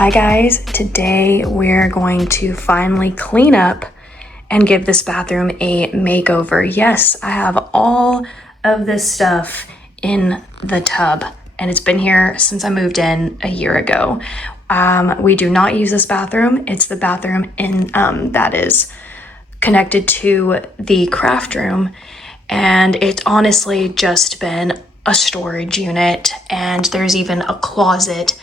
Hi guys, today we're going to finally clean up and give this bathroom a makeover. Yes, I have all of this stuff in the tub and it's been here since I moved in a year ago. We do not use this bathroom. It's the bathroom in that is connected to the craft room, and it's honestly just been a storage unit, and there's even a closet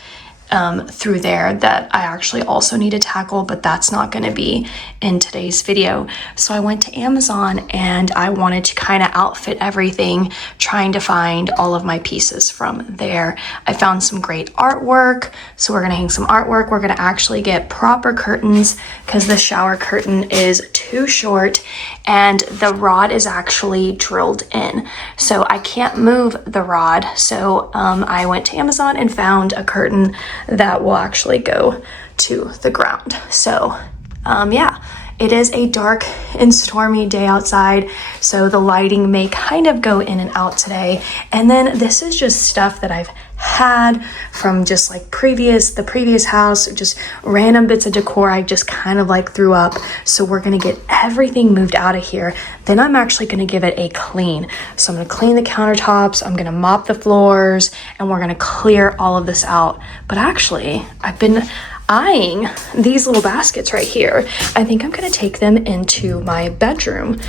through there that I actually also need to tackle, but that's not going to be in today's video. So I went to Amazon and I wanted to kind of outfit everything, trying to find all of my pieces from there. I found some great artwork, so we're going to hang some artwork. We're going to actually get proper curtains because the shower curtain is too short and the rod is actually drilled in, so I can't move the rod. So I went to Amazon and found a curtain that will actually go to the ground. So yeah, it is a dark and stormy day outside, so the lighting may kind of go in and out today. And then this is just stuff that I've had from just like the previous house, just random bits of decor I just kind of like threw up. So we're gonna get everything moved out of here. Then I'm actually gonna give it a clean. So I'm gonna clean the countertops, I'm gonna mop the floors, and we're gonna clear all of this out. But actually, I've been eyeing these little baskets right here. I think I'm gonna take them into my bedroom.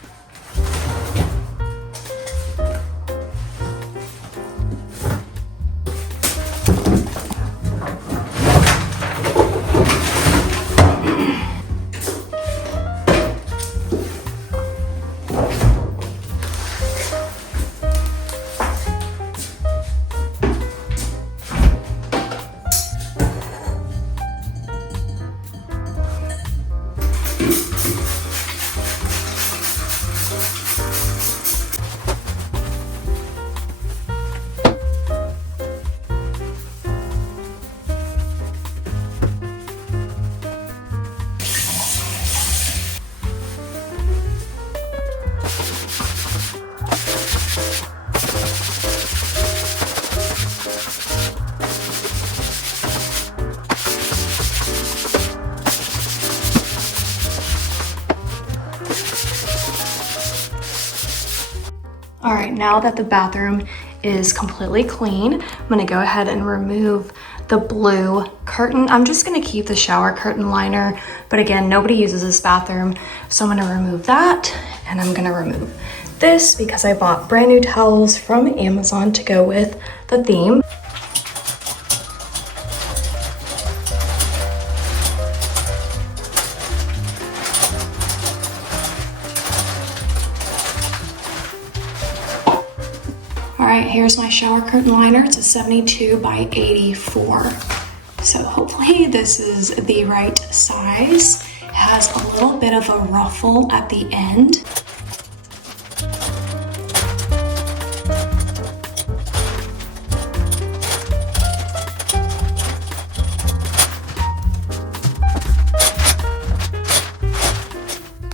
All right, now that the bathroom is completely clean, I'm gonna go ahead and remove the blue curtain. I'm just gonna keep the shower curtain liner, but again, nobody uses this bathroom, so I'm gonna remove that, and I'm gonna remove this because I bought brand new towels from Amazon to go with the theme. All right, here's my shower curtain liner. It's a 72 by 84. So hopefully this is the right size. It has a little bit of a ruffle at the end.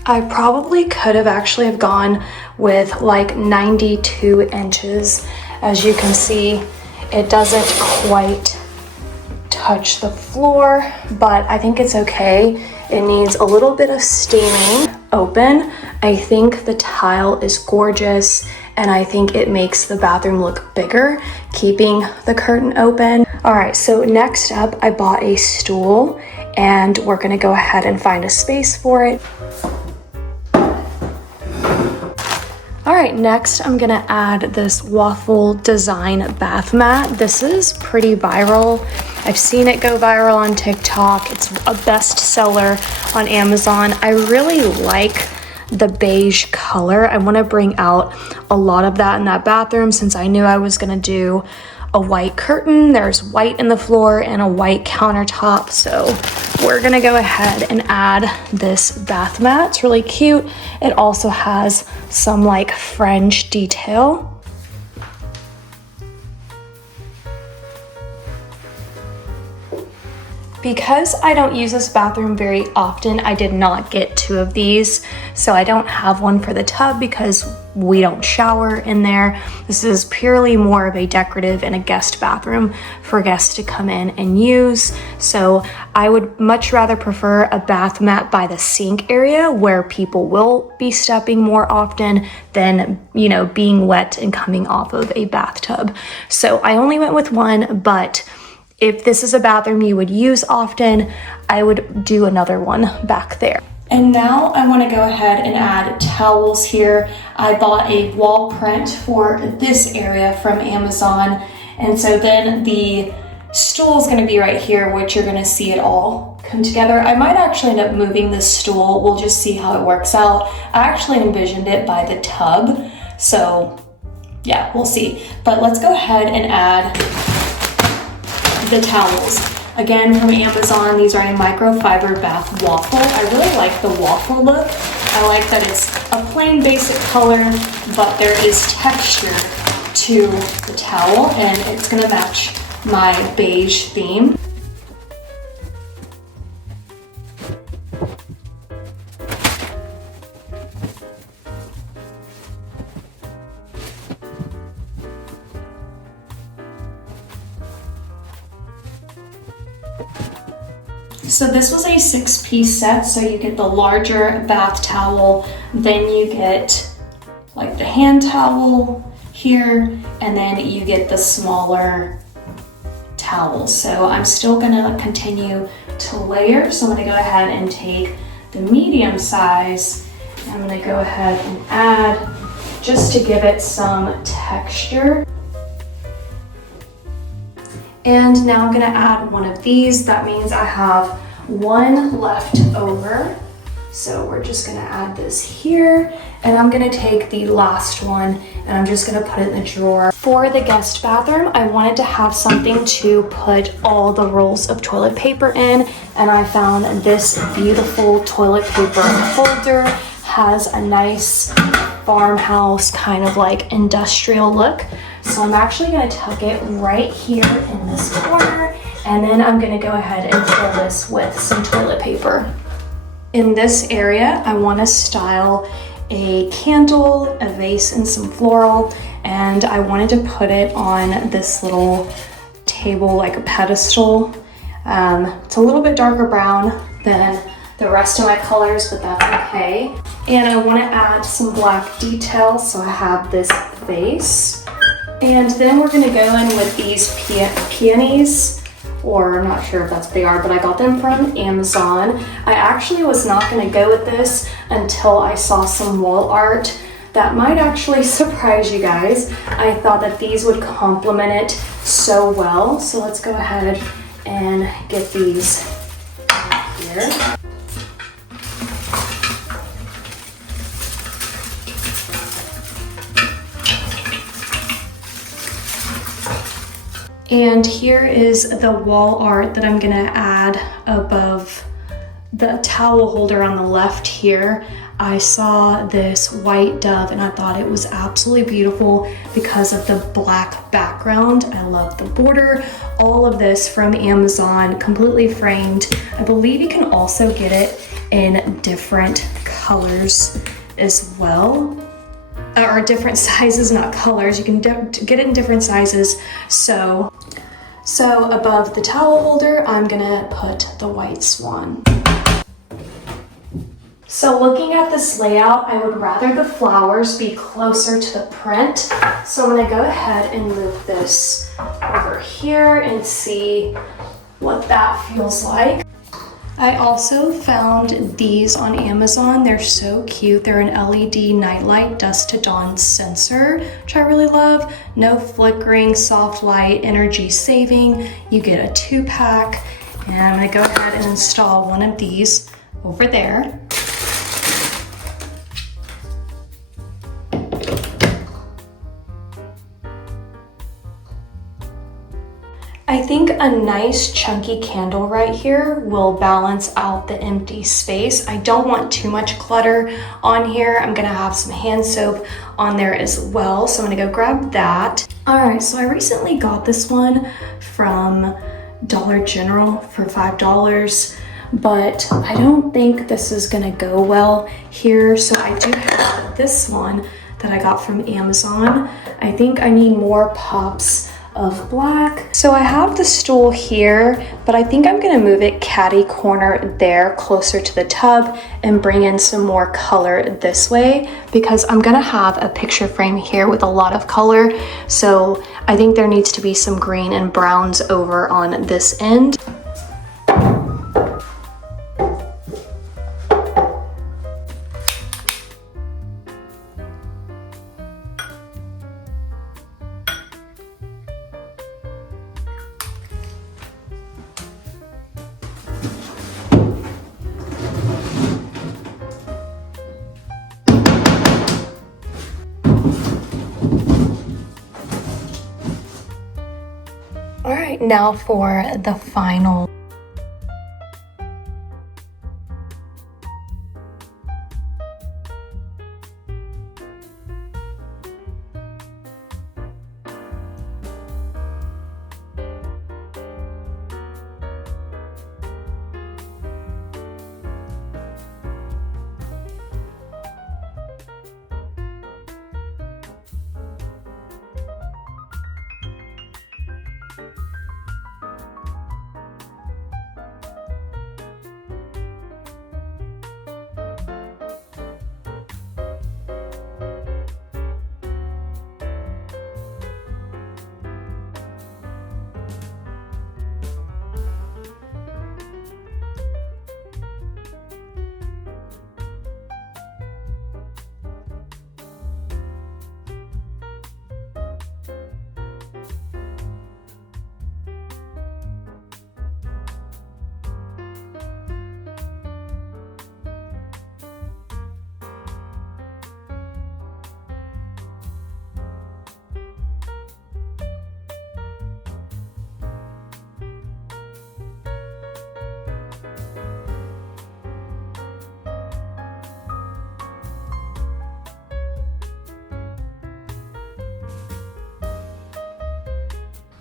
I probably could have actually have gone with like 92 inches. As you can see, it doesn't quite touch the floor, but I think it's okay. It needs a little bit of steaming. Open. I think the tile is gorgeous, and I think it makes the bathroom look bigger, keeping the curtain open. All right, so next up, I bought a stool, and we're gonna go ahead and find a space for it. All right, next I'm gonna add this waffle design bath mat. This is pretty viral. I've seen it go viral on TikTok. It's a bestseller on Amazon. I really like the beige color. I wanna bring out a lot of that in that bathroom since I knew I was gonna do a white curtain. There's white in the floor and a white countertop. So we're gonna go ahead and add this bath mat. It's really cute. It also has some like French detail. Because I don't use this bathroom very often, I did not get two of these. So I don't have one for the tub because we don't shower in there. This is purely more of a decorative and a guest bathroom for guests to come in and use. So I would much rather prefer a bath mat by the sink area where people will be stepping more often than, you know, being wet and coming off of a bathtub. So I only went with one, but if this is a bathroom you would use often, I would do another one back there. And now I want to go ahead and add towels here. I bought a wall print for this area from Amazon. And so then the stool is going to be right here, which you're going to see it all come together. I might actually end up moving this stool. We'll just see how it works out. I actually envisioned it by the tub. So yeah, we'll see. But let's go ahead and add the towels. Again, from Amazon, these are a microfiber bath waffle. I really like the waffle look. I like that it's a plain basic color, but there is texture to the towel, and it's gonna match my beige theme. So this was a 6-piece set, so you get the larger bath towel, then you get like the hand towel here, and then you get the smaller towels. So I'm still gonna continue to layer. So I'm gonna go ahead and take the medium size, and I'm gonna go ahead and add just to give it some texture. And now I'm gonna add one of these. That means I have one left over. So we're just gonna add this here, and I'm gonna take the last one and I'm just gonna put it in the drawer. For the guest bathroom, I wanted to have something to put all the rolls of toilet paper in, and I found this beautiful toilet paper holder. Has a nice farmhouse kind of like industrial look. So I'm actually gonna tuck it right here in this corner, and then I'm gonna go ahead and fill this with some toilet paper. In this area, I wanna style a candle, a vase, and some floral, and I wanted to put it on this little table, like a pedestal. It's a little bit darker brown than the rest of my colors, but that's okay. And I wanna add some black details, so I have this vase. And then we're gonna go in with these peonies, or I'm not sure if that's what they are, but I got them from Amazon. I actually was not gonna go with this until I saw some wall art that might actually surprise you guys. I thought that these would complement it so well. So let's go ahead and get these here. And here is the wall art that I'm gonna add above the towel holder on the left here. I saw this white dove and I thought it was absolutely beautiful because of the black background. I love the border. All of this from Amazon, completely framed. I believe you can also get it in different colors as well. Or different sizes, not colors. You can get it in different sizes. So above the towel holder, I'm gonna put the white swan. So looking at this layout, I would rather the flowers be closer to the print. So I'm gonna go ahead and move this over here and see what that feels like. I also found these on Amazon. They're so cute. They're an LED nightlight dusk to dawn sensor, which I really love. No flickering, soft light, energy saving. You get a 2-pack, and I'm gonna go ahead and install one of these over there. I think a nice chunky candle right here will balance out the empty space. I don't want too much clutter on here. I'm gonna have some hand soap on there as well, so I'm gonna go grab that. All right, so I recently got this one from Dollar General for $5, but I don't think this is gonna go well here. So I do have this one that I got from Amazon. I think I need more pops of black. So I have the stool here, but I think I'm gonna move it catty corner there closer to the tub and bring in some more color this way, because I'm gonna have a picture frame here with a lot of color. So I think there needs to be some green and browns over on this end. All right, now for the final.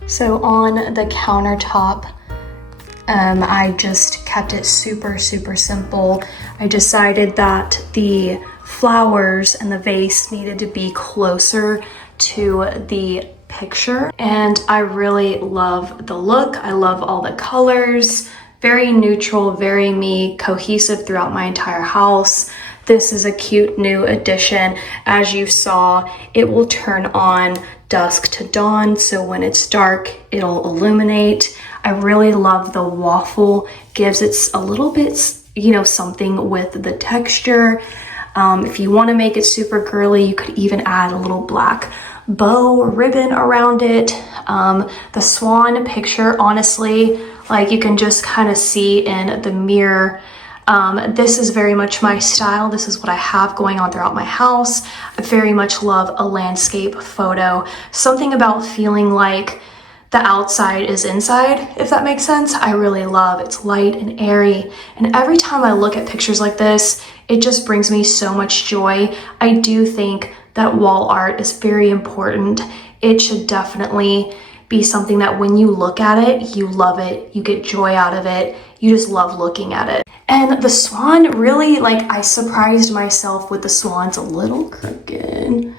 So on the countertop, I just kept it super simple. I decided that the flowers and the vase needed to be closer to the picture, and I really love the look. I love all the colors, very neutral, very me, cohesive throughout my entire house. This is a cute new addition. As you saw, it will turn on dusk to dawn, so when it's dark, it'll illuminate. I really love the waffle, gives it a little bit, you know, something with the texture. If you want to make it super girly, you could even add a little black bow or ribbon around it. The swan picture, honestly, like you can just kind of see in the mirror. This is very much my style. This is what I have going on throughout my house. I very much love a landscape photo. Something about feeling like the outside is inside, if that makes sense. I really love it's light and airy. And every time I look at pictures like this, it just brings me so much joy. I do think that wall art is very important. It should definitely be something that when you look at it, you love it, you get joy out of it, you just love looking at it. And the swan, really, like, I surprised myself with the swans. A little crooked,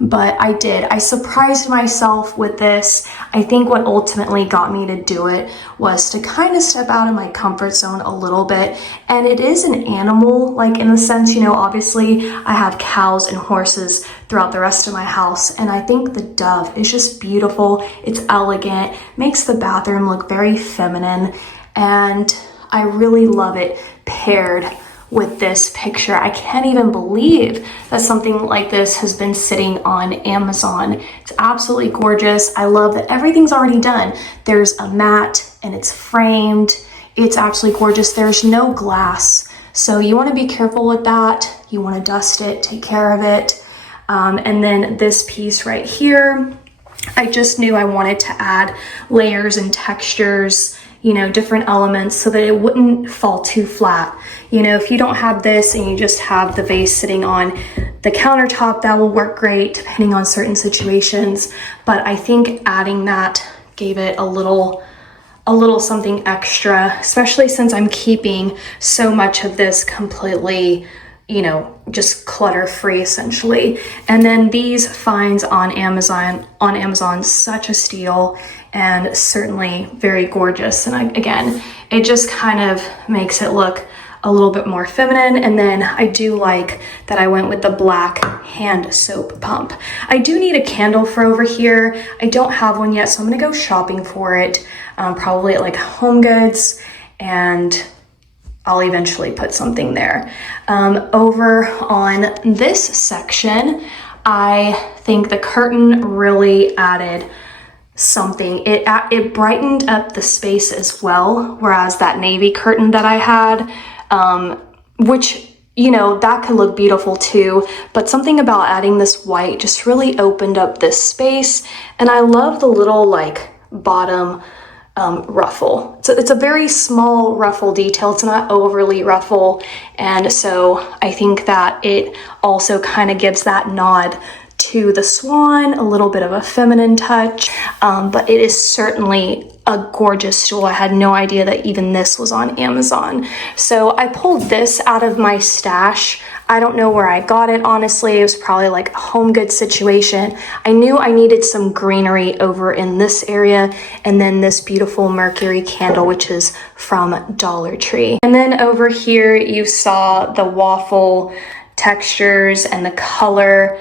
but I did. I surprised myself with this. I think what ultimately got me to do it was to kind of step out of my comfort zone a little bit. And it is an animal, like in the sense, you know, obviously I have cows and horses throughout the rest of my house. And I think the dove is just beautiful. It's elegant, makes the bathroom look very feminine. And I really love it paired with this picture. I can't even believe that something like this has been sitting on Amazon. It's absolutely gorgeous. I love that everything's already done. There's a mat and it's framed. It's absolutely gorgeous. There's no glass, so you want to be careful with that. You want to dust it, take care of it. And then this piece right here, I just knew I wanted to add layers and textures, you know, different elements so that it wouldn't fall too flat. You know, if you don't have this and you just have the vase sitting on the countertop, that will work great depending on certain situations. But I think adding that gave it a little something extra, especially since I'm keeping so much of this completely you know, just clutter free essentially. And then these finds on Amazon, such a steal and certainly very gorgeous. And again, it just kind of makes it look a little bit more feminine. And then I do like that I went with the black hand soap pump. I do need a candle for over here. I don't have one yet, so I'm gonna go shopping for it, probably at like Home Goods, and I'll eventually put something there. Over on this section, I think the curtain really added something. It brightened up the space as well, whereas that navy curtain that I had, which, you know, that could look beautiful too, but something about adding this white just really opened up this space. And I love the little like bottom ruffle. So it's a very small ruffle detail. It's not overly ruffle. And so I think that it also kind of gives that nod to the swan, a little bit of a feminine touch, but it is certainly a gorgeous stool. I had no idea that even this was on Amazon. So I pulled this out of my stash. I don't know where I got it, honestly. It was probably like a Home Goods situation. I knew I needed some greenery over in this area, and then this beautiful Mercury candle, which is from Dollar Tree. And then over here, you saw the waffle textures and the color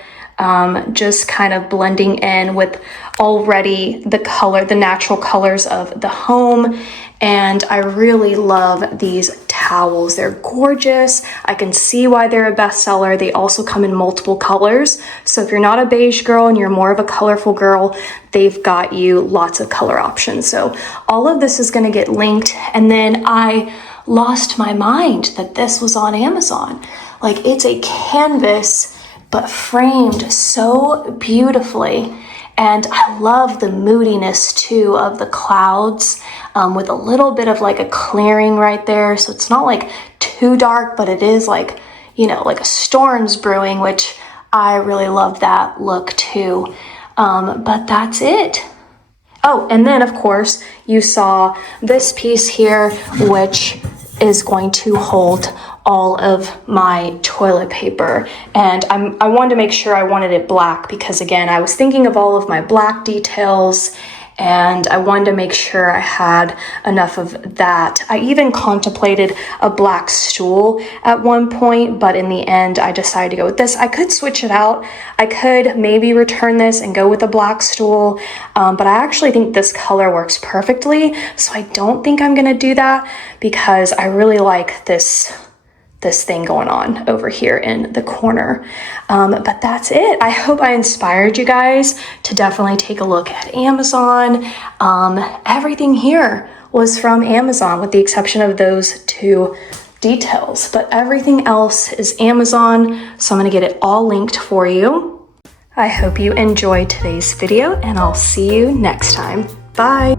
just kind of blending in with already the natural colors of the home. And I really love these towels. They're gorgeous. I can see why they're a bestseller. They also come in multiple colors. So if you're not a beige girl and you're more of a colorful girl, they've got you lots of color options. So all of this is going to get linked. And then I lost my mind that this was on Amazon. Like, it's a canvas but framed so beautifully. And I love the moodiness too of the clouds, with a little bit of like a clearing right there. So it's not like too dark, but it is like, you know, like a storm's brewing, which I really love that look too. But that's it. Oh, and then of course you saw this piece here, which is going to hold all of my toilet paper. And I wanted to make sure I wanted it black because, again, I was thinking of all of my black details and I wanted to make sure I had enough of that. I even contemplated a black stool at one point, but in the end, I decided to go with this. I could switch it out. I could maybe return this and go with a black stool, but I actually think this color works perfectly. So I don't think I'm gonna do that because I really like this thing going on over here in the corner. But that's it. I hope I inspired you guys to definitely take a look at Amazon. Everything here was from Amazon with the exception of those two details, but everything else is Amazon. So I'm gonna get it all linked for you. I hope you enjoyed today's video and I'll see you next time. Bye.